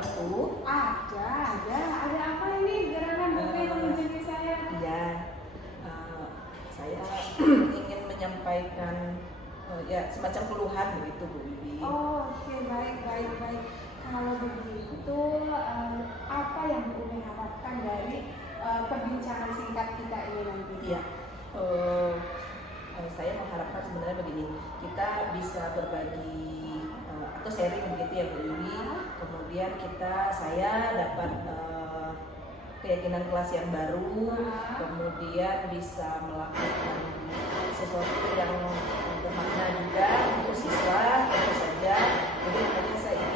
waktu? Ada apa ini gerangan Bu Mei mengunjungi saya? Iya, saya ingin menyampaikan ya semacam keluhan begitu Bu Wiwi. Oh, oke, baik. Kalau begitu, apa yang Bu Mei harapkan dari perbincangan singkat kita ini nanti? Iya, saya mengharapkan sebenarnya begini, kita bisa berbagi atau sharing begitu ya Bu Wiwi. Kemudian saya dapat keyakinan kelas yang baru, kemudian bisa melakukan sesuatu yang bermakna juga untuk siswa tentu saja. Jadi makanya saya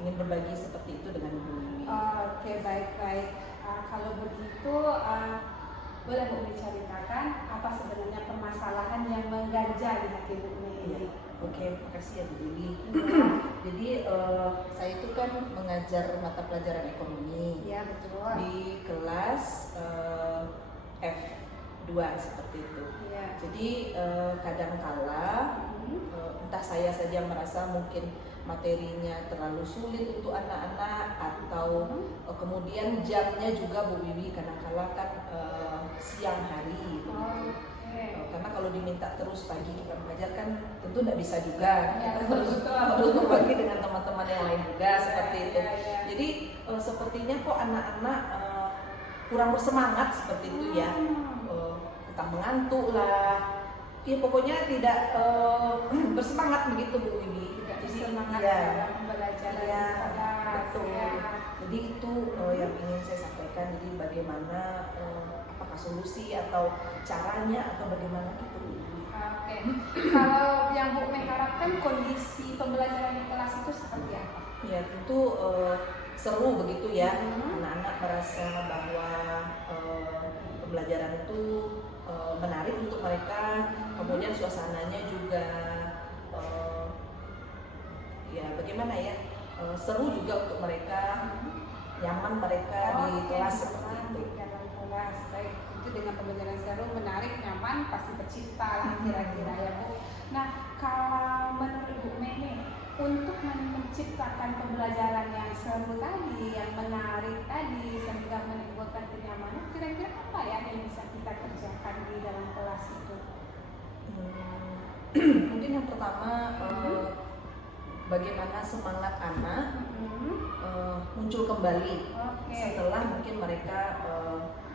ingin berbagi seperti itu dengan Bu Wiwi. Oke, baik. Kalau begitu, boleh Bu Mei ceritakan apa sebenarnya permasalahan yang mengganjal di hati Bu Mei ini? Oke, makasih ya Bu Wiwi. Jadi saya itu kan mengajar mata pelajaran ekonomi. Iya, betul. Di kelas F2 seperti itu. Iya. Jadi kadangkala entah saya saja merasa mungkin materinya terlalu sulit untuk anak-anak atau kemudian jamnya juga Bu Wiwi kadangkala kan siang hari. Karena kalau diminta terus pagi kita mengajar kan tentu tidak bisa juga, kita harus berbagi dengan teman-teman yang lain juga seperti itu. Jadi sepertinya kok anak-anak kurang bersemangat seperti itu ya, entah mengantuk lah, ya pokoknya tidak bersemangat begitu Bu Wiwi. Tidak bersemangat ya, dalam belajar ya, betul. Jadi itu yang ingin saya sampaikan. Jadi bagaimana apakah solusi atau caranya atau bagaimana gitu. Oke. Kalau yang Bu Mei harapkan kondisi pembelajaran di kelas itu seperti apa? Ya tentu seru begitu ya. Anak-anak merasa bahwa pembelajaran itu menarik untuk mereka. Kemudian suasananya juga ya bagaimana ya, seru juga untuk mereka, nyaman mereka di kelas seperti itu. Dalam kelas, baik. Itu dengan pembelajaran seru, menarik, nyaman, pasti tercipta lah kira-kira ya Bu. Nah, kalau menurut Bu Mei nih, untuk menciptakan pembelajaran yang seru tadi, yang menarik tadi, sehingga menimbulkan kenyamanan, kira-kira apa ya yang bisa kita kerjakan di dalam kelas itu? Mungkin yang pertama bagaimana semangat anak muncul kembali setelah mungkin mereka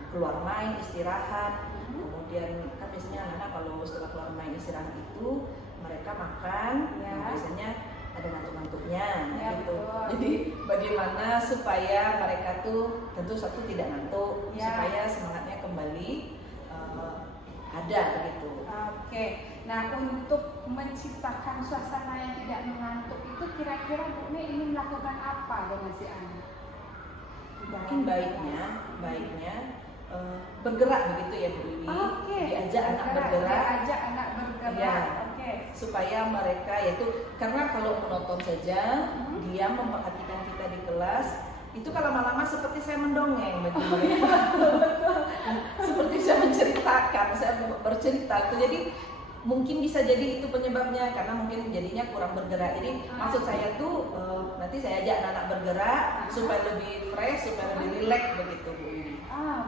keluar main, istirahat. Kemudian kan biasanya anak-anak kalau setelah keluar main istirahat itu mereka makan, biasanya ada ngantuk-ngantuknya gitu. Jadi bagaimana supaya mereka tuh tentu satu tidak ngantuk, supaya semangatnya kembali ada begitu. Oke. Nah, untuk menciptakan suasana yang tidak mengantuk itu kira-kira Bu Mei ingin melakukan apa dengan si anak? Mungkin baiknya bergerak begitu ya Bu Wiwi. Diajak anak bergerak. Ya, supaya mereka yaitu karena kalau menonton saja dia memperhatikan kita di kelas itu kalau lama-lama seperti saya mendongeng bagi mereka. Seperti saya menceritakan, saya bercerita. Jadi mungkin bisa jadi itu penyebabnya karena mungkin jadinya kurang bergerak. Ini maksud saya tuh nanti saya ajak anak-anak bergerak supaya lebih fresh, supaya lebih rileks begitu Bu Wiwi.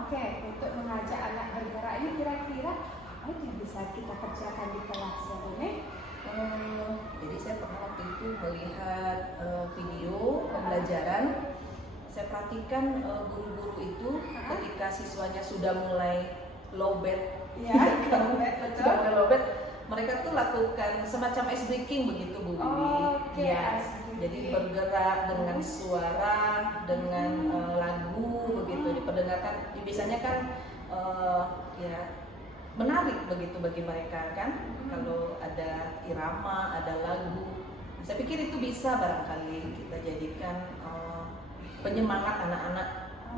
Oke. Untuk mengajak anak bergerak ini kira-kira apa yang bisa kita kerjakan di kelas ya Bu Mei? Jadi saya pernah waktu itu melihat video pembelajaran. Saya perhatikan guru-guru itu ketika siswanya sudah mulai lowbat, sudah mulai lowbat, mereka tuh lakukan semacam ice breaking begitu Bu Wiwi. Jadi bergerak dengan suara, dengan lagu begitu diperdengarkan. Biasanya kan ya menarik begitu bagi mereka kan. Kalau ada irama, ada lagu. Saya pikir itu bisa barangkali kita jadikan penyemangat anak-anak.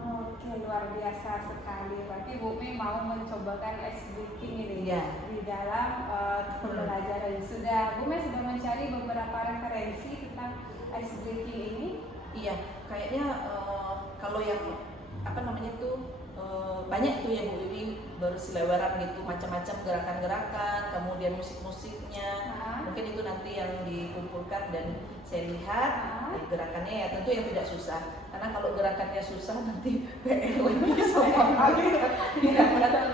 Oke, luar biasa sekali. Berarti Bu Mei mau mencobakan ice breaking ini di dalam pembelajaran. Bu Mei sudah mencari beberapa referensi tentang ice breaking ini. Iya, kayaknya kalau yang apa namanya tuh banyak tuh ya Bu Wiwi berseliweran gitu, macam-macam gerakan-gerakan, kemudian musik-musiknya. Mungkin itu nanti yang dikumpulkan dan saya lihat gerakannya ya tentu yang tidak susah. Karena kalau gerakannya susah nanti PR lagi sama kali.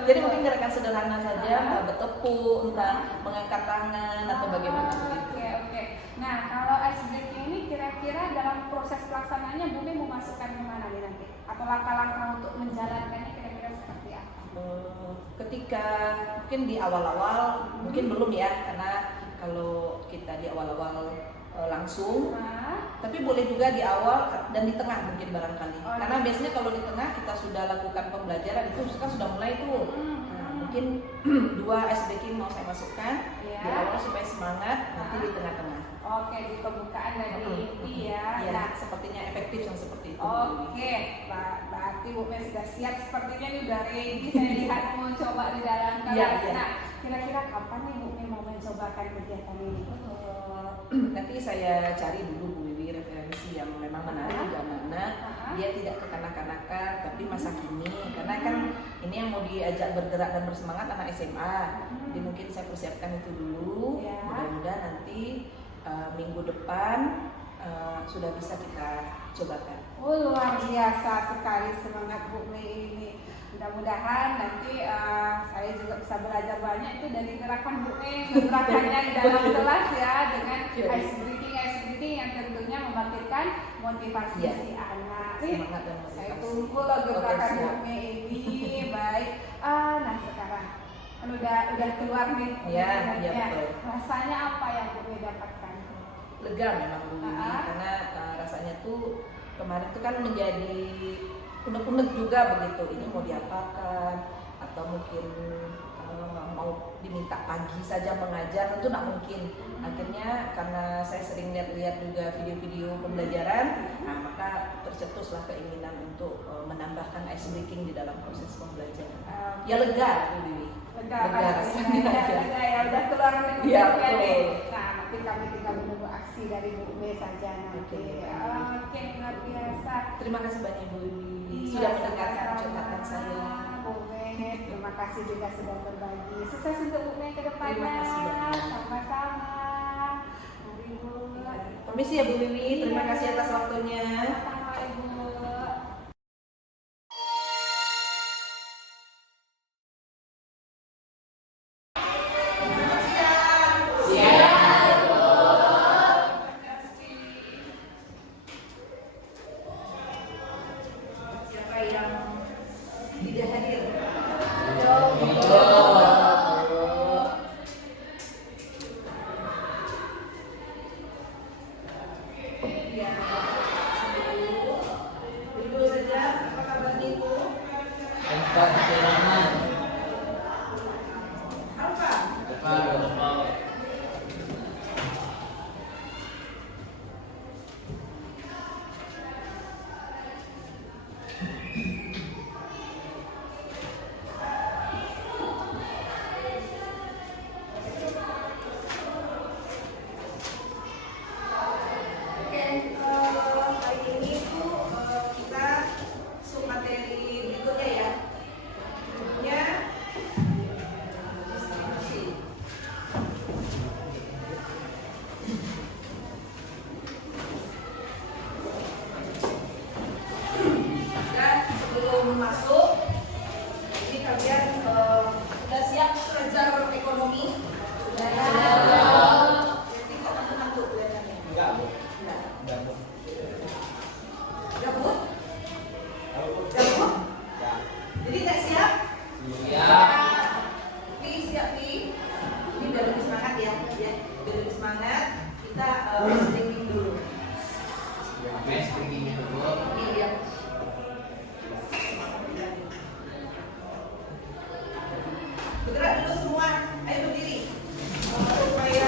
Jadi mungkin gerakan sederhana saja, bertepuk, entah mengangkat tangan atau bagaimana begitu. Oke. Nah, kalau ice breaking ini kira-kira dalam proses pelaksanaannya Bu Mei mau masukkan kemana nih nanti? Atau langkah-langkah untuk menjalankannya kira-kira seperti apa? Ketika mungkin di awal-awal mungkin belum ya, karena kalau kita di awal-awal langsung, tapi boleh juga di awal dan di tengah mungkin barangkali. Karena biasanya kalau di tengah kita sudah lakukan pembelajaran itu kan sudah mulai tuh. Mungkin 2 ice breaking mau saya masukkan di awal supaya semangat, nanti di tengah-tengah. Oke, di pembukaan dan di inti ya. Nah, sepertinya efektif yang seperti itu. Oke, berarti Bu Mei sudah siap sepertinya nih, udah ready. Saya lihat mau coba di dalam kelas. Nah, kira-kira kapan nih Bu Mei mau mencobakan kegiatan ini? Nanti saya cari dulu Bu Wiwi referensi yang memang menarik juga anak-anak. Dia tidak kekanak-kanakan tapi masa kini, karena kan ini yang mau diajak bergerak dan bersemangat anak SMA. Jadi mungkin saya persiapkan itu dulu. Mudah-mudahan nanti minggu depan sudah bisa kita cobakan. Luar biasa sekali semangat Bu Mei ini. Mudah-mudahan nanti saya juga bisa belajar banyak itu dari gerakan Bu Mei, gerakannya di dalam kelas ya, dengan ice breaking yang tentunya membangkitkan motivasi si anak. Semangat dan motivasi. Saya tunggu loh gerakan Bu Mei ini. Baik. Nah sekarang kan udah keluar nih. Betul. Rasanya apa yang Bu Mei dapatkan? Lega memang Bu Wiwi, karena rasanya tuh kemarin tuh kan menjadi unek-unek juga begitu, ini mau diapakan atau mungkin mau diminta pagi saja mengajar, tentu tidak mungkin. Akhirnya karena saya sering lihat-lihat juga video-video pembelajaran, maka tercetuslah keinginan untuk menambahkan ice breaking di dalam proses pembelajaran. Ya lega Bu Wiwi. Lega ya, udah keluar nih. Nah, nanti kami tinggal menunggu aksi dari Bu Mei saja nanti. Oke, luar biasa. Terima kasih banyak Bu Wiwi sudah mendengarkan curhatan saya. Bu Mei, terima kasih juga sudah berbagi. Sukses untuk Bu Mei ke depannya. Terima kasih banyak. Sama-sama. Mari Bu. Permisi ya Bu Wiwi, terima kasih atas waktunya. Sama Ibu. Bergerak dulu semua, ayo berdiri supaya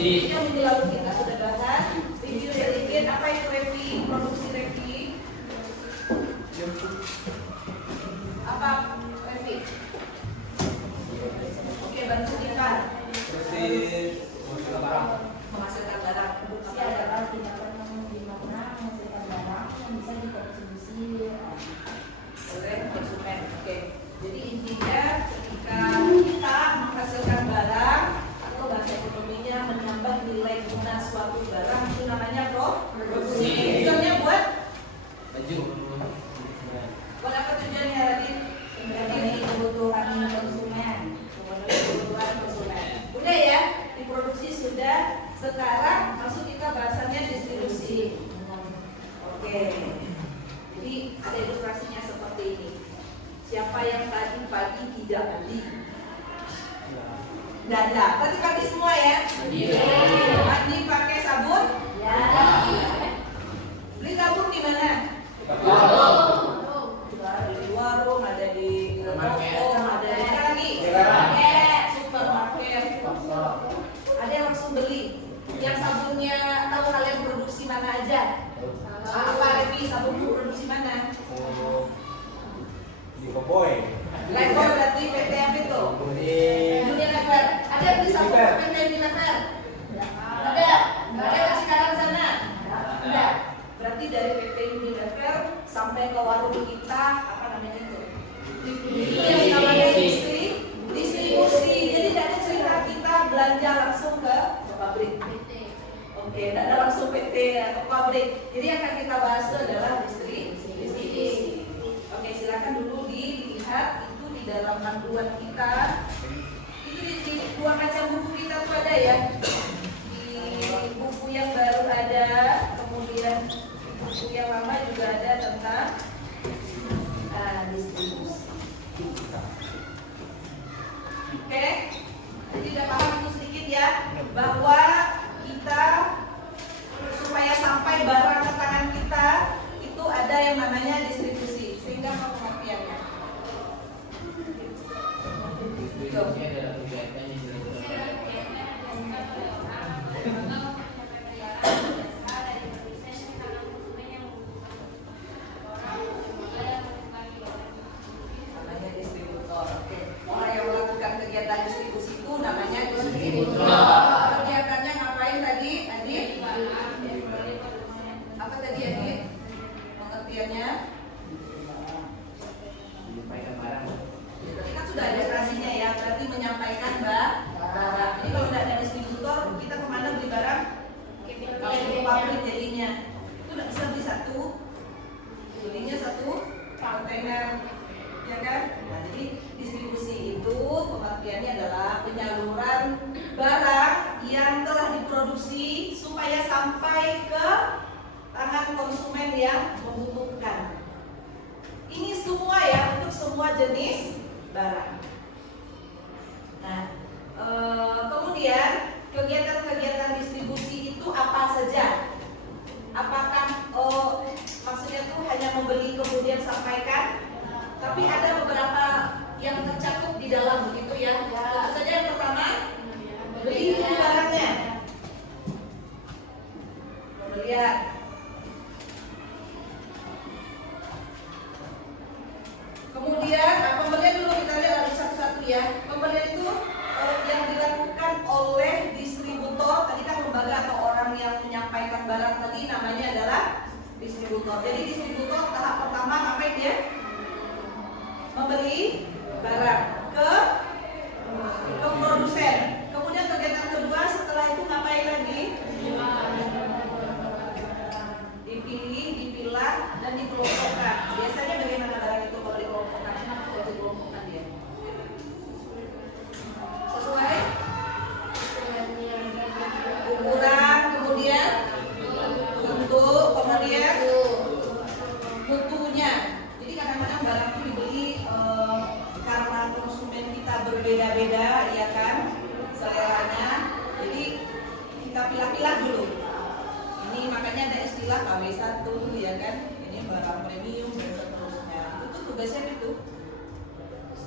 Yang minggu lalu kita sudah bahas review sedikit. Apa itu review? Produksi review. Apa review? Oke, bantu kita. Menghasilkan barang. Produksi adalah tindakan di mana menghasilkan barang yang bisa dikonsumsi oleh konsumen. Oke. Jadi intinya ketika kita menghasilkan barang atau bahasa ekonominya menambah nilai guna suatu barang itu namanya produksi. Tujuannya buat apa tujuannya Radin? memenuhi kebutuhan konsumen. Kebutuhan konsumen. Udah ya, diproduksi sudah. Sekarang masuk kita bahasannya distribusi. Oke. Jadi ada ilustrasinya seperti ini. Siapa yang tadi pagi tidak beli? Nggak ada. Berarti pagi semua ya? Iya. Mandi pakai sabun? Ya. Beli sabun di mana? Di warung, ada di toko, ada di mana lagi? Supermarket. Ada yang langsung beli. Yang sabunnya tahu kalian produksi mana aja? Apa Revi? Sabun produksi mana? Level berarti PT apa itu? Unilever. Ada yang beli sabun PT Unilever? Ada. Ada yang Cikarang sana? Ada. Berarti dari PT Unilever sampai ke warung kita apa namanya itu? Yang namanya distribusi. Jadi tidak ada cerita kita belanja langsung ke pabrik. Oke, tidak ada langsung PT atau pabrik. Jadi yang akan kita bahas itu adalah distribusi. Oke, silakan dulu dilihat itu di dalam panduan kita. Itu di dua macam buku kita tuh ada ya. Di buku yang baru ada, kemudian buku yang lama juga ada tentang distribusi. Oke, jadi udah paham itu sedikit ya, bahwa kita supaya sampai barang ke tangan kita itu ada yang namanya distribusi. Sehingga apa pengertiannya? Namanya distributor. Oke. Orang yang melakukan kegiatan distribusi itu namanya distributor. Kegiatannya ngapain tadi? Apa tadi Adi? Pengertiannya? Tadi kan sudah ada ilustrasinya ya, berarti menyampaikan barang. Jadi kalau tidak ada distributor, kita kemana beli barang? Ke pabrik jadinya. Itu tidak bisa beli satu, belinya satu kontainer, ya kan? Nah, jadi distribusi itu pengertiannya adalah penyaluran barang yang telah diproduksi supaya sampai ke tangan konsumen yang membutuhkan. Ini semua ya untuk semua jenis barang. Nah, kemudian kegiatan-kegiatan distribusi itu apa saja? Apakah maksudnya tuh hanya membeli kemudian sampaikan? Tapi ada beberapa yang tercakup di dalam begitu ya. Tentu saja yang pertama beli barangnya. Pembelian. Kemudian pembelian dulu kita lihat satu-satu ya. Pembelian itu yang dilakukan oleh distributor. Tadi kan lembaga atau orang yang menyampaikan barang tadi namanya adalah distributor. Jadi distributor tahap pertama ngapain dia? Membeli barang ke produsen. Kemudian kegiatan kedua setelah itu ngapain lagi? Dipilih, dipilah, dan dikelompokkan. Biasanya bagaimana barang itu kalau dikelompokkan? Enak kalau dikelompokkan dia. Sesuai ukuran, kemudian bentuk, kemudian mutunya. Jadi kadang-kadang barang itu dibeli karena konsumen kita berbeda-beda, ya kan, seleranya. Jadi kita pilah-pilah dulu. Ini makanya ada istilah KW1 ya kan. Ini barang premium dan seterusnya. Itu tugasnya itu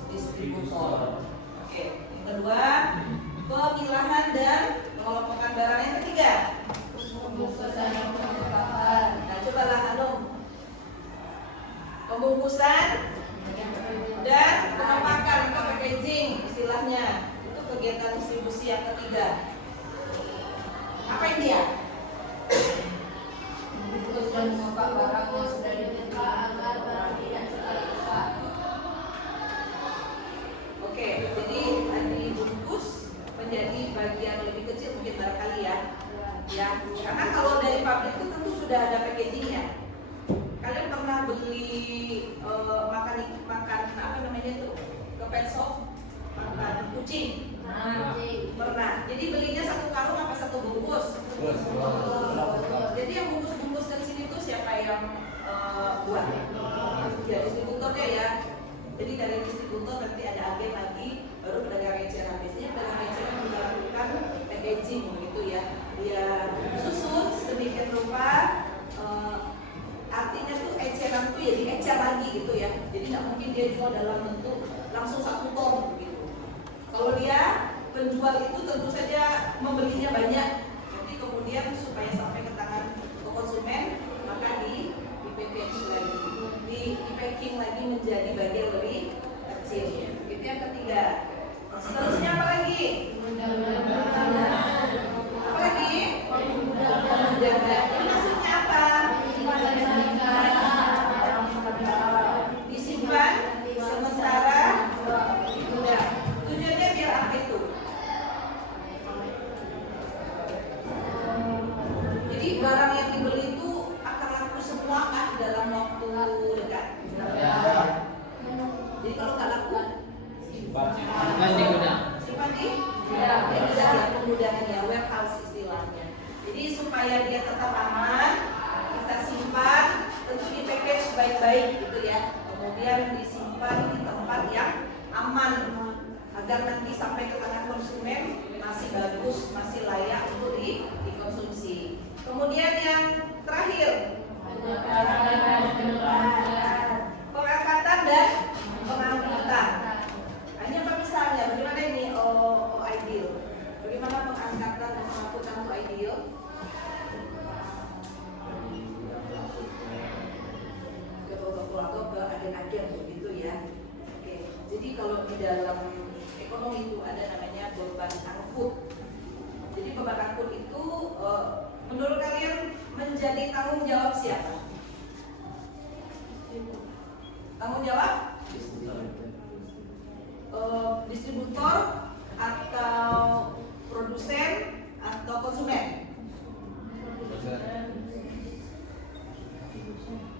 distributor. Oke, yang kedua pemilahan dan pengelompokan barang yang ketiga. Nah, cobalah Hanum. Pembungkusan dan penampakan atau packaging istilahnya. Itu kegiatan distribusi yang ketiga. Apa ini dia? Membungkus dan mengopak barang yang sudah dibuka agar barang tidak terlalu besar. Oke, jadi dibungkus menjadi bagian lebih kecil mungkin barangkali ya. Ya, karena kalau dari pabrik itu tentu sudah ada packagingnya. Kalian pernah beli makan apa namanya itu ke pet shop, makan kucing? Pernah. Jadi belinya satu karung apa satu bungkus? Jadi yang bungkus-bungkus ke sini tuh siapa yang buat? Ya distributornya ya. Jadi dari distributor nanti ada agen lagi, baru pedagang eceran. Biasanya pedagang eceran juga lakukan packaging gitu ya. Dia susun sedemikian rupa, artinya tuh eceran tuh ya diecer lagi gitu ya. Jadi nggak mungkin dia jual dalam bentuk langsung satu ton gitu. Kalau dia penjual itu tentu saja membelinya banyak, jadi kemudian supaya sampai ke tangan ke konsumen maka di packaging lagi, di packing lagi menjadi bagian lebih kecil. Itu yang ketiga. Seterusnya apa lagi? Apa lagi? Menjaga. Ini maksudnya apa? Disimpan sementara. Tujuannya biar apa itu? Jadi barang yang dibeli itu akan laku semua kan dalam waktu dekat. Jadi kalau nggak laku, Simpan di gudang. simpan di gudang ya, penggudangannya, warehouse istilahnya. Jadi supaya dia tetap aman, kita simpan, tentu di package baik-baik gitu ya. Kemudian disimpan di tempat yang aman agar nanti sampai ke tangan konsumen masih bagus, masih layak untuk dikonsumsi. Kemudian yang terakhir, pengangkatan dan pengangkutan. Hanya misalnya bagaimana ini ideal? Bagaimana pengangkatan dan pengangkutan itu ideal? Ke toko atau ke agen-agen begitu ya. Oke, jadi kalau di dalam ekonomi itu ada namanya beban angkut. Jadi beban angkut itu menurut kalian menjadi tanggung jawab siapa? Tanggung jawab distributor atau produsen atau konsumen?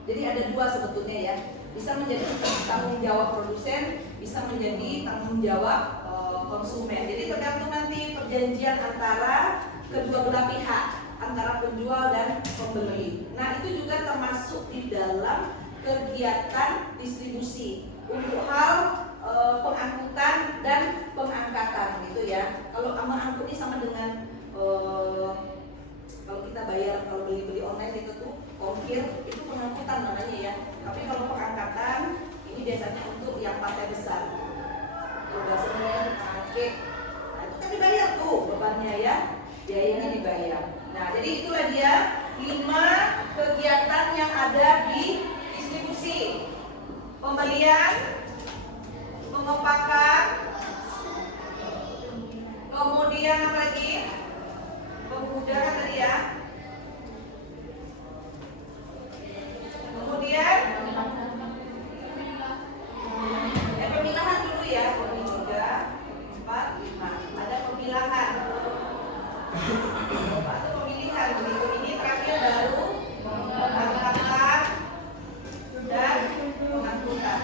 Jadi ada dua sebetulnya ya. Bisa menjadi tanggung jawab produsen, bisa menjadi tanggung jawab konsumen. Jadi tergantung nanti perjanjian antara kedua belah pihak, antara penjual dan pembeli. Nah, itu juga termasuk di dalam kegiatan distribusi untuk hal pengangkutan dan pengangkatan gitu ya. Kalau mengangkut ini sama dengan kalau kita bayar, kalau beli online itu tuh ongkir, itu pengangkutan namanya ya. Tapi kalau pengangkatan ini biasanya untuk yang partai besar. Biasanya angkut, nah itu kan dibayar tuh bebannya ya, biayanya dibayar. Nah jadi itulah dia 5 kegiatan yang ada di distribusi: pembelian, pengopakan, kemudian apa lagi? Penggudangan tadi ya. Kemudian pemilahan dulu ya. 3, 4, 5. Ada pemilahan. Atau pemilihan begitu. Ini terakhir baru pengangkatan dan pengangkutan.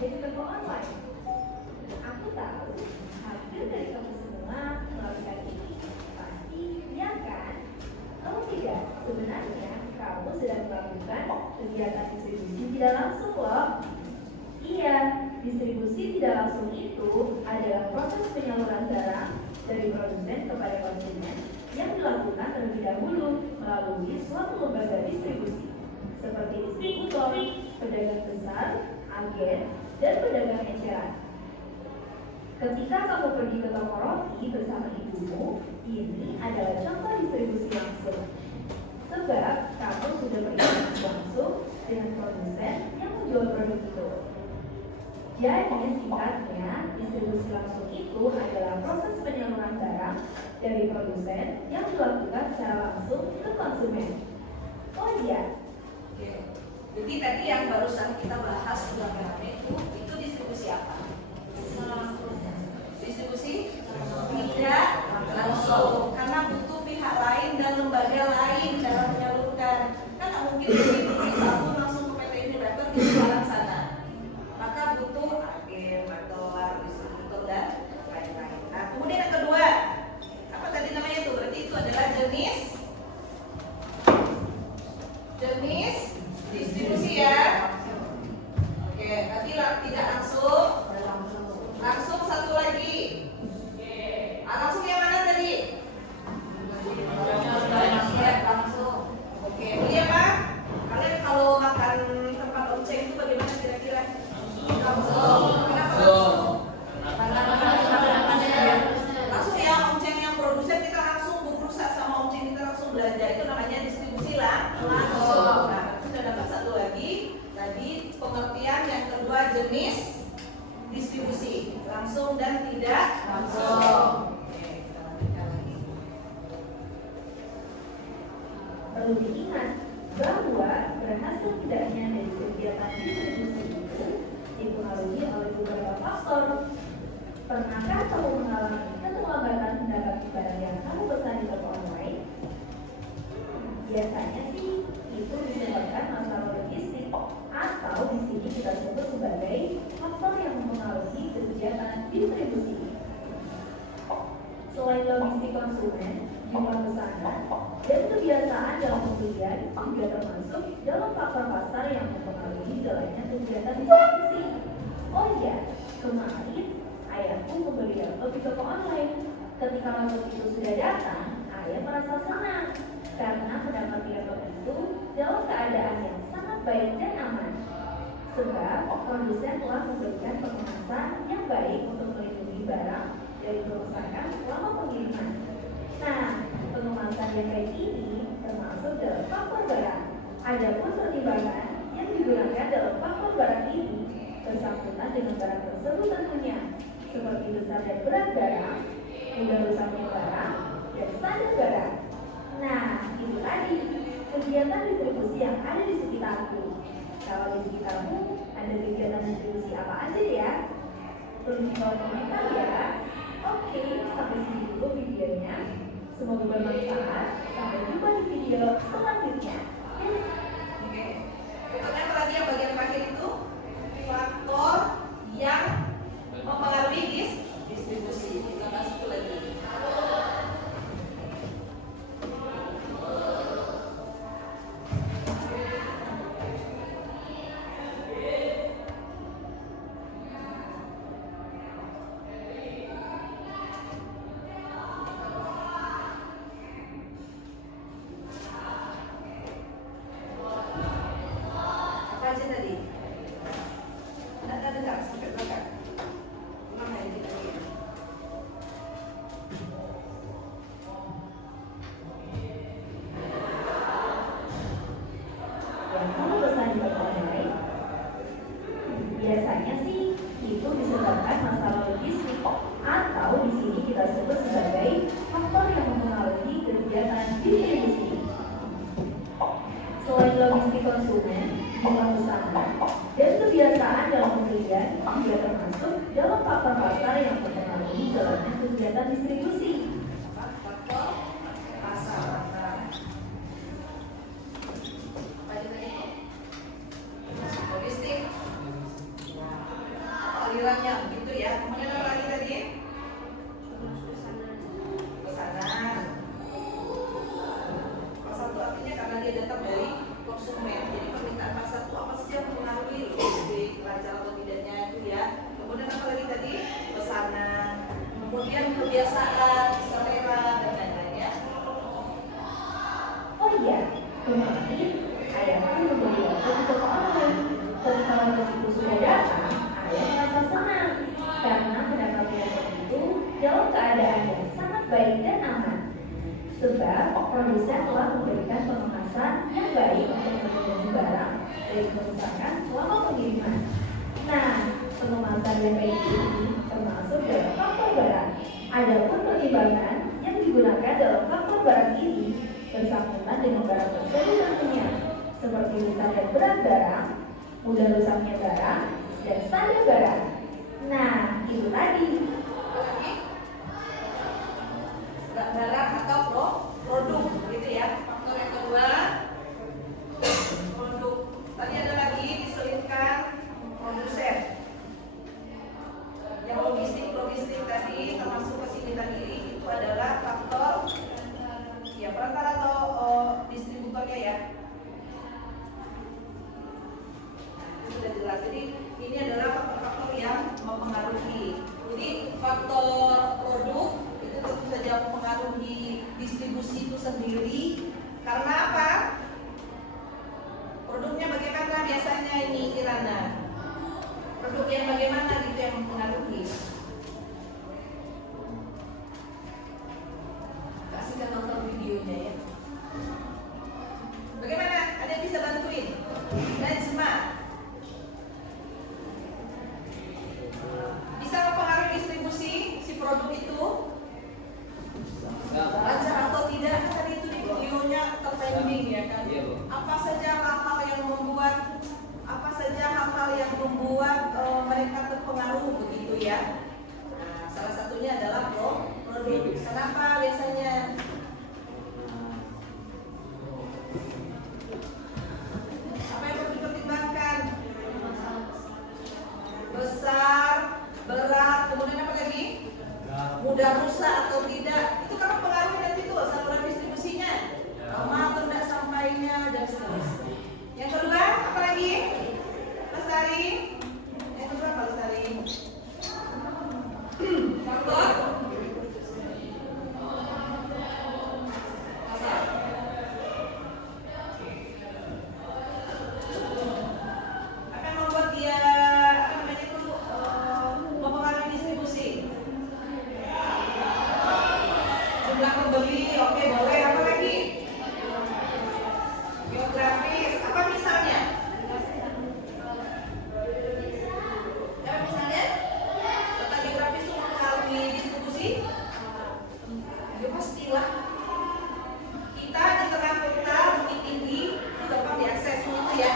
jadi toko online? Aku tahu hampir dari kamu semua melakukan ini. Pasti iya kan? Kalau tidak, sebenarnya kamu sedang melakukan kegiatan distribusi tidak langsung loh. Iya, distribusi tidak langsung itu adalah proses penyaluran barang dari produsen kepada konsumen yang dilakukan terlebih dahulu melalui suatu lembaga distribusi seperti distributor, pedagang besar, agen, dan pedagang eceran. Ketika kamu pergi ke toko roti bersama ibumu, ini adalah contoh distribusi langsung. Sebab kamu sudah berinteraksi langsung dengan produsen yang menjual produk itu. Jadi singkatnya, distribusi langsung itu adalah proses penyaluran barang dari produsen yang dilakukan secara langsung ke konsumen. Oh iya. Oke. Jadi tadi yang barusan kita bahas belakangan itu distribusi apa? Distribusi tidak langsung, karena butuh pihak lain dan lembaga lain dalam menyalurkan. Kan nggak mungkin distribusi satu langsung ke PT Unilever di sebelah sana. Maka butuh agen, maklar, distributor dan lain-lain. Nah, kemudian yang kedua, apa tadi namanya itu? Berarti itu adalah jenis distribusi ya. Oke, tadi tidak langsung. Langsung satu lagi. Langsung yang mana tadi? Langsung. Oke, ini apa? Kalian kalau makan tempat onceng itu bagaimana kira-kira? Langsung. Kenapa langsung? Langsung ya, onceng yang produsen kita langsung berusaha sama onceng kita langsung belanja, itu namanya distribusi langsung. Nah, sudah dapat satu lagi. Tadi pengertian yang kedua jenis distribusi langsung dan tidak langsung. Oke, kita lanjutkan lagi. Perlu diingat bahwa berhasil tidaknya dari kegiatan distribusi itu dipengaruhi oleh beberapa faktor. Pernahkah kamu mengalami keterlambatan mendapat barang yang kamu pesan di toko online? Biasanya sih itu disebabkan masalah logistik atau di sini kita sebut sebagai faktor yang mempengaruhi kegiatan distribusi. Selain logistik konsumen, jumlah pesanan, dan kebiasaan dalam pembelian juga termasuk dalam faktor pasar yang mempengaruhi jalannya kegiatan distribusi. Oh iya, kemarin ayahku membeli laptop di toko online. Ketika laptop itu sudah datang, ayah merasa senang karena mendapat laptop itu dalam keadaan yang sangat baik dan aman. Sebab produsen telah memberikan pengemasan yang baik untuk melindungi barang dari kerusakan selama pengiriman. Nah, pengemasan yang baik ini termasuk dalam faktor barang. Adapun pertimbangan yang digunakan dalam faktor barang ini bersangkutan dengan barang tersebut tentunya, seperti besar dan berat barang, mudah rusaknya barang, dan standar barang. Nah, itu tadi kegiatan distribusi yang ada di sekitarku. Kalau di sekitarmu ada kegiatan distribusi apa aja ya? Tulis di bawah komentar ya. Oke, sampai sini dulu videonya. Semoga bermanfaat. Sampai jumpa di video selanjutnya. Oke. Berikutnya apa lagi yang bagian terakhir itu? Faktor yang mempengaruhi distribusi. Kita bahas itu lagi. Apa aja tadi? Anda dengar sampai belakang? Mana yang kita lihat? Yang kamu pesan di toko online, biasanya sih itu disebabkan masalah logistik atau di sini kita sebut sebagai faktor yang mempengaruhi kegiatan distribusi. Selain logistik konsumen, jumlah pesanan, dan kebiasaan dalam pembelian juga termasuk dalam faktor pasar yang mempengaruhi jalannya kegiatan distribusi. Faktor pasar. Apa aja tadi? Logistik. barangnya gitu ya. Kemudian apa lagi tadi? Pesanan. Pasar itu artinya karena dia datang dari konsumen. Jadi permintaan pasar itu apa saja yang mempengaruhi logistik, lancar atau tidaknya itu ya. Kemudian apa lagi tadi? Pesanan. Kemudian kebiasaan, selera dan lain-lain ya. Oh iya, kemarin ayah kan membeli waktu ke online. Ketika waktu itu sudah datang, ayah merasa senang karena mendapatkan waktu itu dalam keadaan yang sangat baik dan aman. Sebab produsen telah memberikan pengemasan yang baik untuk melindungi barang dari kerusakan selama pengiriman. Nah, pengemasan yang baik ini termasuk dalam faktor barang. Adapun pertimbangan yang digunakan dalam faktor barang ini bersangkutan dengan barang tersebut tentunya, seperti misalnya berat barang, mudah rusaknya barang, dan standar barang. Nah, itu tadi. Barang atau produk gitu ya. Faktor yang kedua, produk. Tadi ada lagi diselipkan produsen. Yang logistik tadi termasuk ke sini tadi itu adalah faktor ya perantara atau distributornya ya. Nah, itu sudah jelas. Jadi ini adalah faktor-faktor yang mempengaruhi. Jadi faktor produk itu tentu saja mempengaruhi distribusi itu sendiri. Karena apa? Produknya bagaimana biasanya ini Kirana? Produk yang bagaimana gitu yang mempengaruhi? Kasihkan nonton videonya ya. Bagaimana? Ada yang bisa bantuin? Najma bisa mempengaruhi distribusi si produk itu? Lancar atau tidak? Kan tadi itu di videonya terpending ya kan? Iya, Bu. Apa saja hal-hal yang membuat mereka terpengaruh begitu ya? Nah, salah satunya adalah produk. Kenapa biasanya? Apa yang perlu dipertimbangkan? Besar, berat, kemudian apa lagi? Mudah rusak atau tidak? Itu kan mempengaruhi nanti tuh saluran distribusinya, lama atau tidak sampainya dan seterusnya. Yang kedua, apa lagi? Lestari. Yang kedua apa Lestari? Faktor pasar. Apa yang membuat dia mempengaruhi distribusi? Jumlah pembeli, oke boleh. Apa lagi? Geografis. Apa misalnya? Apa misalnya? Letak geografis itu mempengaruhi distribusi? Ya pastilah. Kita di tengah kota Bukit Tinggi itu gampang diakses itu ya.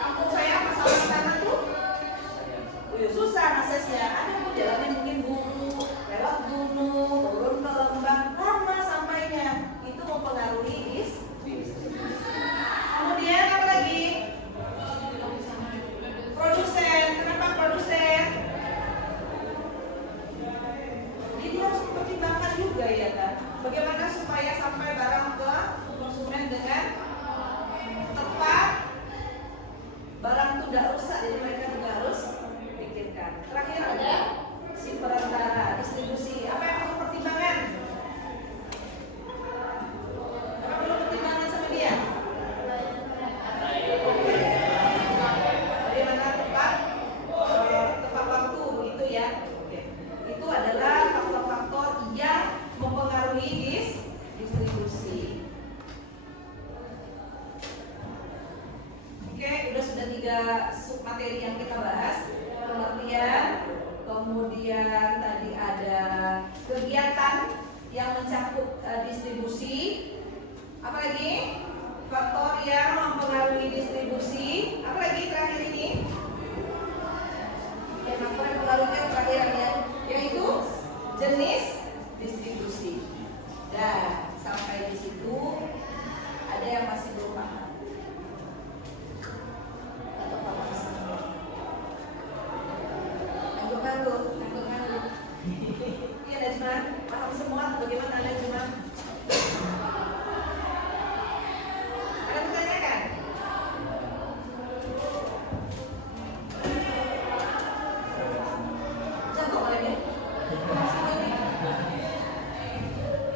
Kampung saya masalah sana tuh susah aksesnya. Ada pun jalannya mungkin buru, lewat gunung, turun ke lembah, lama sampainya. Itu mempengaruhi distribusi. Kemudian apa lagi? Produsen. Kenapa produsen? Jadi dia harus mempertimbangkan juga ya kan. Bagaimana supaya sampai barang ke konsumen dengan tepat, barang itu tidak rusak. Jadi mereka juga harus pikirkan. Terakhir ada si perantara distribusi. Apa yang perlu pertimbangan? Apa perlu pertimbangan sama dia? Bagaimana tepat waktu begitu ya. Oke. Itu adalah faktor-faktor yang mempengaruhi distribusi. Oke, sudah 3 submateri yang kita bahas. Pengertian, kemudian tadi ada kegiatan yang mencakup distribusi. Apa lagi? Faktor yang mempengaruhi distribusi. Apa lagi terakhir ini? Ya, faktor yang mempengaruhi terakhir yaitu jenis distribusi. Dan sampai di situ ada yang masih belum paham? Atau paham semua? Lanjut Ngantuk. Iya Najma, paham semua bagaimana Najma? Ada pertanyaan? Jago orangnya.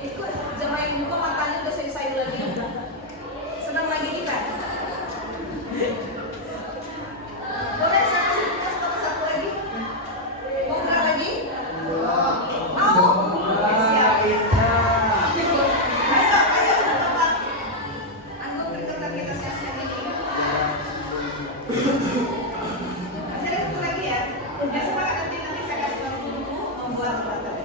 Ikut jamaah yang buka matanya udah sayu-sayu lagi. Senang lagi kita. Boleh saya kasih tugas tambah satu lagi? Mau gerak lagi? Mau? Siap. Ayo, Bapak. Anggap kegiatan kita siang-siang ini. Masih ada satu lagi ya? Ya semangat nanti saya kasih waktu dulu membuat peralatan.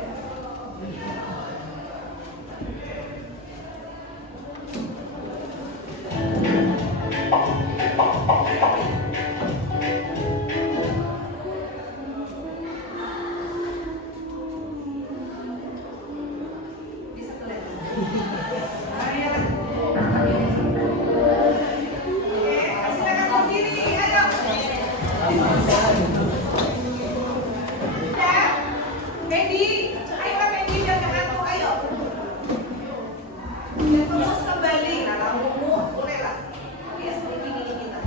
Bisa tuh lagi. Ayo. Oke, kasih mereka sendiri. Ayo. Ya, Fendi, ayolah Fendi biar nggak ngantuk, ayo. Biar fokus kembali. Nah, kamu boleh lah. Ya, seperti ini kita.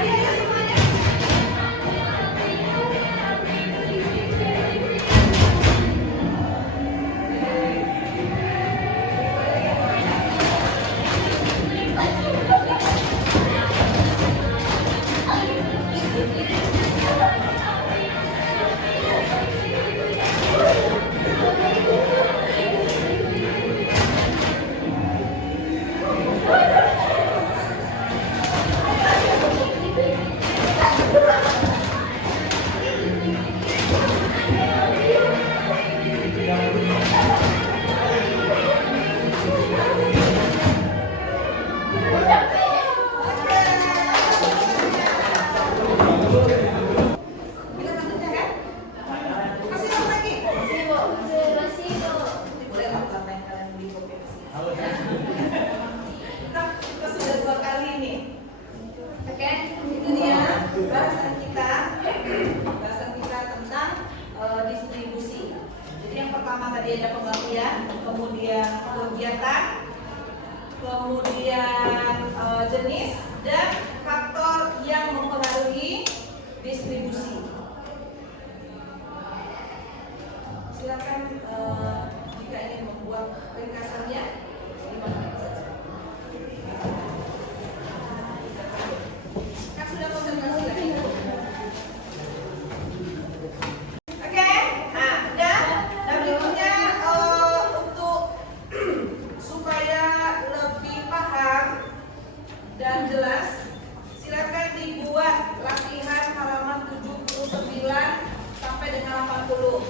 Ayo semuanya. Bila ngantuknya kan? Kasih satu lagi. Boleh lah tambah yang kalian beli kopi mesin. Kita sudah 2 kali nih. Oke, itu dia bahasan kita tentang distribusi. Jadi yang pertama tadi ada pembagian, kemudian kegiatan, kemudian jenis dan faktor yang mempengaruhi distribusi. Silakan jika ingin membuat ringkasannya 5 menit saja. Kan sudah konsentrasi lagi. Oke, nah udah. Dan berikutnya untuk supaya lebih paham dan jelas, silakan dibuat latihan halaman 79 sampai dengan 80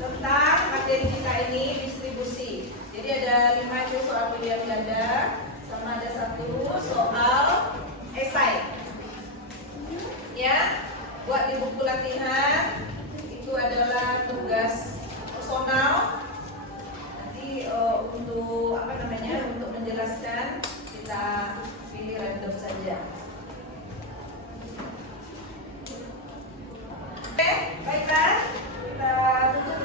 tentang materi kita ini distribusi. Jadi ada 5 itu soal pilihan ganda, sama ada 1 soal esai. Ya, buat di buku latihan itu adalah tugas personal. Nanti untuk untuk menjelaskan kita pilih random saja. Oke, baiklah kita tutup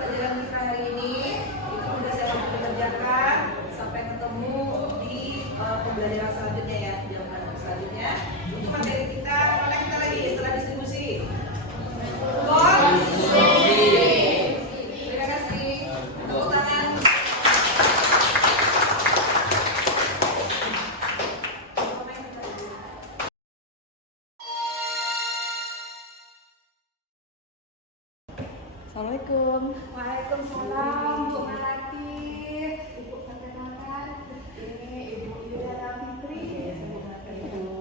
Assalamualaikum. Waalaikumsalam Bu Melati. Ibu perkenalkan, ini Ibu Yudhara Fitri, Ibu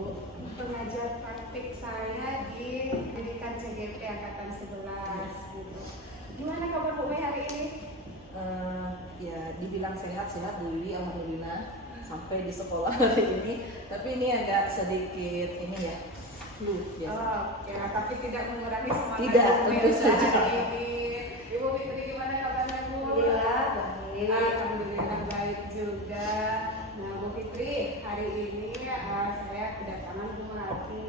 pengajar praktik saya di Pendidikan CGP Angkatan 11 gitu. Gimana kabar Bu Mei hari ini? Ya dibilang sehat-sehat Bu Wiwi, alhamdulillah sampai di sekolah hari ini. Tapi ini agak sedikit ini ya, flu biasa. Oh, ya, tapi tidak mengurangi semangat Tidak, Bu Mei tentu saja. hari ini. Ibu Fitri gimana kabarnya Bu? Alhamdulillah baik. Alhamdulillah baik juga. Nah Bu Fitri, hari ini saya kedatangan Bu Melati.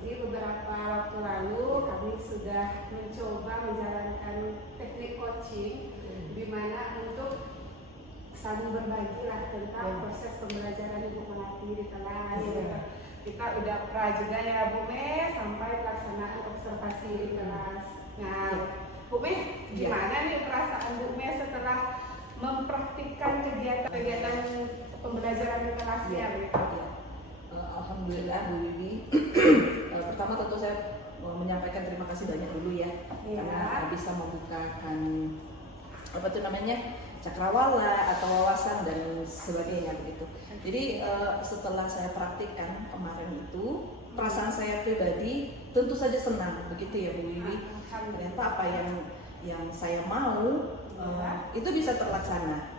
Jadi beberapa waktu lalu kami sudah mencoba menjalankan teknik coaching di mana untuk saling berbagi lah tentang proses pembelajaran Ibu Melati di kelas. Kita udah pernah juga ya Bu Mei sampai pelaksanaan observasi di kelas. Nah Bu Mei, gimana nih perasaan Bu Mei setelah mempraktikkan kegiatan pembelajaran di kelasnya? Alhamdulillah Bu Wiwi. Pertama tentu saya menyampaikan terima kasih banyak dulu ya, karena bisa membukakan apa itu namanya cakrawala atau wawasan dan sebagainya begitu. Jadi setelah saya praktikkan kemarin itu, perasaan saya pribadi tentu saja senang begitu ya Bu Wiwi. Ternyata apa yang saya mau itu bisa terlaksana.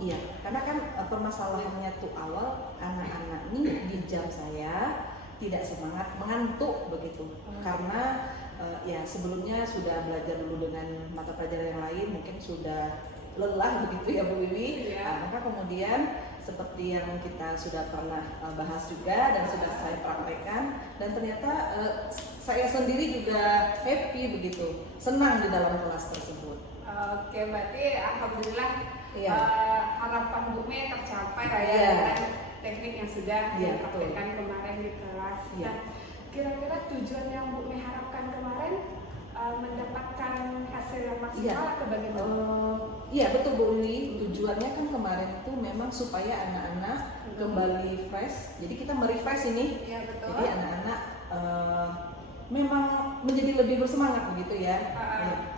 Iya, karena kan permasalahannya tuh awal anak-anak ini di jam saya tidak semangat, mengantuk begitu. Karena ya sebelumnya sudah belajar dulu dengan mata pelajaran yang lain, mungkin sudah lelah begitu ya Bu Wiwi. Maka kemudian seperti yang kita sudah pernah bahas juga dan sudah saya praktekkan, dan ternyata saya sendiri juga happy begitu, senang di dalam kelas tersebut. Oke, berarti alhamdulillah harapan Bu Mei tercapai dengan teknik yang sudah dipraktekkan kemarin di kelas. Nah, kira-kira tujuan yang Bu Mei harapkan kemarin mendapatkan hasil yang maksimal atau bagaimana? Iya betul Bu Wiwi, tujuannya kan kemarin itu memang supaya anak-anak kembali fresh. Jadi kita merefresh ini. Iya betul. Jadi anak-anak memang menjadi lebih bersemangat begitu ya.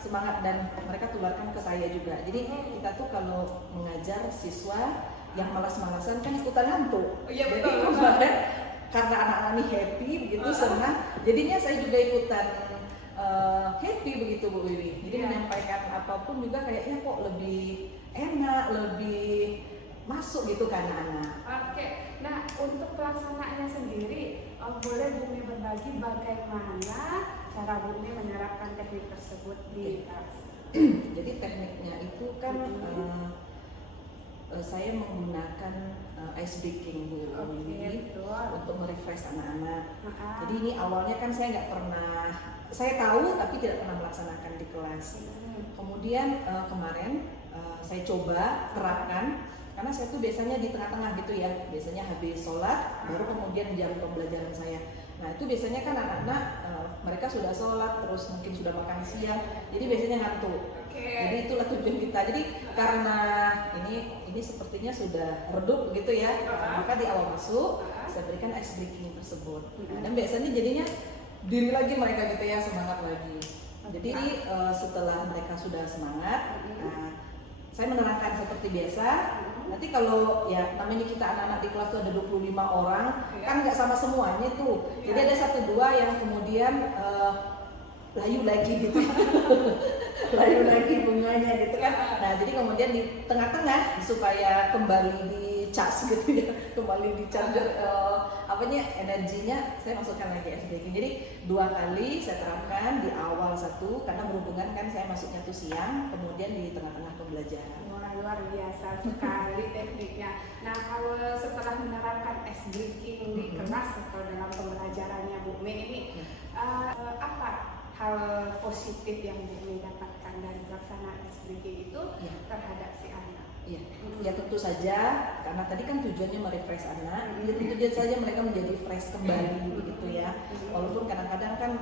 Semangat, dan mereka tularkan ke saya juga. Jadi kita tuh kalau mengajar siswa yang malas-malasan kan ikutan ngantuk. Iya Jadi betul. kemarin karena anak-anak ini happy begitu, senang, jadinya saya juga ikutan happy begitu Bu Wiwi. Jadi menyampaikan apapun juga kayaknya kok lebih enak, lebih masuk gitu ke anak-anak. Oke, nah untuk pelaksanaannya sendiri, boleh Bu Mei berbagi bagaimana cara Bu Mei menerapkan teknik tersebut di kelas? Jadi tekniknya itu kan saya menggunakan ice breaking Bu Wiwi untuk merefresh anak-anak. Jadi ini awalnya kan saya nggak pernah, saya tahu tapi tidak pernah melaksanakan di kelas. Kemudian kemarin saya coba terapkan, karena saya tuh biasanya di tengah-tengah gitu ya, biasanya habis sholat baru kemudian jam pembelajaran saya. Nah itu biasanya kan anak-anak mereka sudah sholat, terus mungkin sudah makan siang, jadi biasanya ngantuk. Jadi itulah tujuan kita. Jadi karena ini sepertinya sudah redup gitu ya, maka di awal masuk saya berikan ice breaking tersebut. Dan biasanya jadinya diri lagi mereka gitu ya, semangat lagi. Jadi setelah mereka sudah semangat, saya menerangkan seperti biasa. Nanti kalau ya namanya kita anak-anak di kelas tuh ada 25 orang, kan nggak sama semuanya tuh. Jadi ada 1-2 yang kemudian layu lagi gitu. Layu lagi bunganya gitu kan. Nah, jadi kemudian di tengah-tengah supaya kembali di charge gitu ya, kembali di charger energinya, saya masukkan lagi ice breaking. Jadi 2 kali saya terapkan, di awal 1 karena berhubungan kan saya masuknya tuh siang, kemudian di tengah-tengah pembelajaran. Wah, luar biasa sekali tekniknya. Nah, kalau setelah menerapkan ice breaking di kelas atau dalam pembelajarannya Bu Mei ini, apa hal positif yang Bu Mei dapatkan dari pelaksanaan ice breaking itu terhadap si anak? Ya tentu saja, karena tadi kan tujuannya merefresh anak, ya tentu saja mereka menjadi fresh kembali begitu ya. Walaupun kadang-kadang kan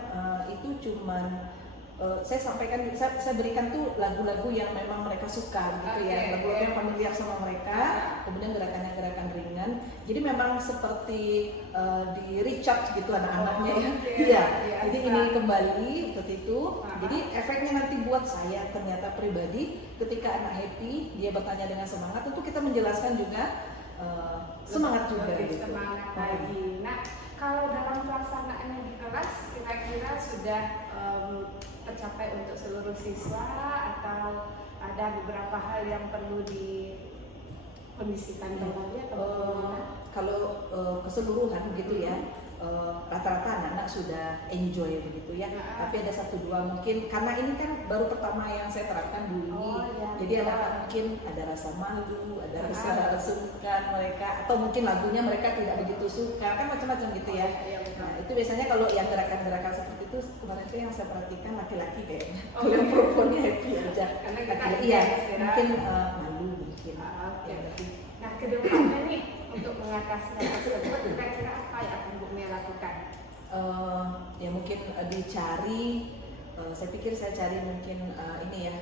itu cuman saya sampaikan, saya berikan tuh lagu-lagu yang memang mereka suka gitu ya, lagu-lagu yang familiar sama mereka, kemudian gerakannya gerakan ringan. Jadi memang seperti di recharge gitu anak-anaknya ya. Iya. Jadi ini kembali seperti itu. Jadi efeknya nanti buat saya ternyata pribadi, ketika anak happy, dia bertanya dengan semangat, tentu kita menjelaskan juga semangat juga. Lebih gitu. semangat lagi. Nah, kalau dalam pelaksanaannya di kelas kira-kira sudah tercapai untuk seluruh siswa atau ada beberapa hal yang perlu dikondisikan kembali atau bagaimana? Kalau keseluruhan gitu ya, rata-rata anak-anak sudah enjoy begitu ya. Tapi ada satu dua mungkin karena ini kan baru pertama yang saya terapkan dulu. Jadi anak-anak mungkin ada rasa malu, ada rasa sungkan mereka, atau mungkin lagunya mereka tidak begitu suka, kan macam-macam gitu ya. Nah itu biasanya kalau yang gerakan-gerakan seperti itu kemarin itu yang saya perhatikan laki-laki kayaknya. Kalau yang perempuannya happy aja. Karena kita Iya, mungkin malu mungkin. Nah kedepannya nih untuk mengatasi hal tersebut kira-kira apa yang akan Bu Mia lakukan? Ya mungkin dicari, saya pikir saya cari mungkin ini ya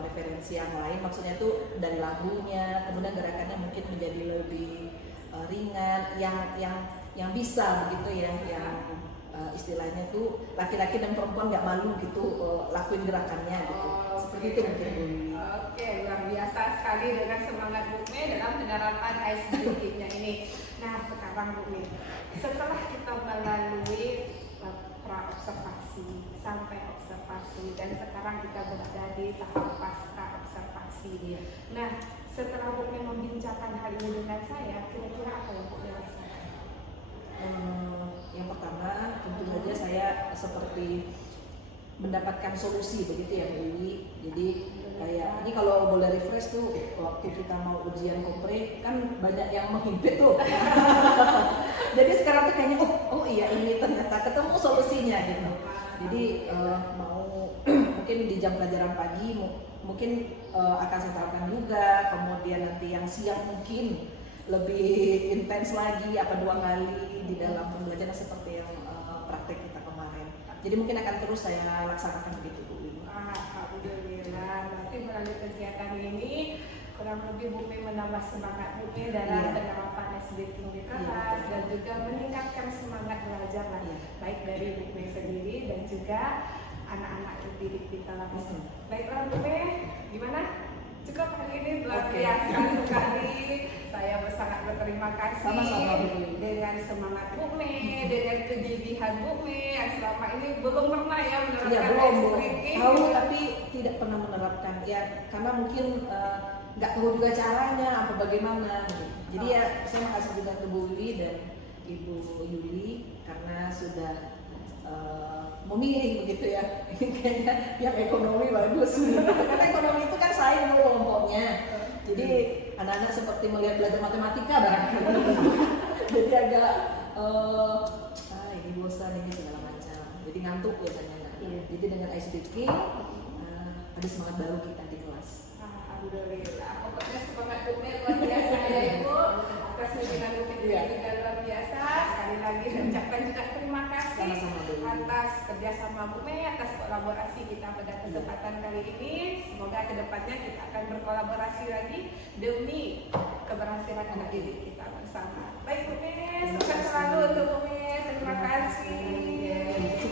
referensi yang lain, maksudnya tuh dari lagunya, kemudian gerakannya mungkin menjadi lebih ringan, yang bisa begitu ya, yang istilahnya tuh laki-laki dan perempuan nggak malu gitu lakuin gerakannya gitu. Seperti itu mungkin Bu. Oke, luar biasa sekali dengan semangat Bu Mia dalam penerapan ice breaking-nya ini. Nah sekarang Bu Mia, setelah kita melalui pra-observasi sampai observasi dan sekarang kita berada di tahap pasca observasi. Nah setelah Bu Mia membincangkan hal ini dengan saya, kira-kira apa yang Bu Mia rasakan? Yang pertama tentu saja saya seperti mendapatkan solusi begitu ya Bu Wiwi. Jadi kayak ini kalau boleh refresh tuh waktu kita mau ujian kopre kan banyak yang menghimpit tuh. Jadi sekarang tuh kayaknya oh iya ini ternyata ketemu solusinya gitu. Jadi mau mungkin di jam pelajaran pagi mungkin akan saya terapkan juga, kemudian nanti yang siang mungkin lebih intens lagi apa 2 kali di dalam pembelajaran seperti yang praktek kita kemarin. Jadi mungkin akan terus saya laksanakan begitu Bu. Alhamdulillah, berarti melalui kegiatan ini kurang lebih Bu Mia menambah semangat Bu Mia dalam penerapan ice breaking di kelas dan juga meningkatkan semangat belajar baik dari Bu Mia sendiri dan juga anak-anak didik di kelas. Baiklah Bu Mia, gimana? Cukup hari ini luar biasa sekali. Saya sangat berterima kasih Sama-sama, dengan semangat Bu Mia, dengan kegigihan Bu Mia yang selama ini belum pernah ya menerapkan ice breaking. Tahu tapi tidak pernah menerapkan ya karena mungkin nggak tahu juga caranya apa bagaimana. Jadi ya saya makasih juga ke Bu Wiwi dan Ibu Yuli karena sudah memilih begitu ya. Kayaknya yang ekonomi bagus karena ekonomi itu kan saing kelompoknya. Jadi anak-anak seperti melihat belajar matematika barangkali. Jadi agak ini bosan ini segala macam. Jadi ngantuk biasanya. Jadi dengan ice breaking ada semangat baru kita di kelas. Alhamdulillah. Pokoknya semangat Bu Mia luar biasa ya Ibu. Atas bimbingan Bu Mia juga luar biasa. Sekali lagi saya ucapkan juga terima kasih atas kerjasama Bu Mia, atas kolaborasi kita pada kesempatan kali ini. Semoga kedepannya kita akan berkolaborasi lagi demi keberhasilan anak didik kita bersama. Baik Bu Mia, sukses selalu untuk Bu Mia. Terima kasih.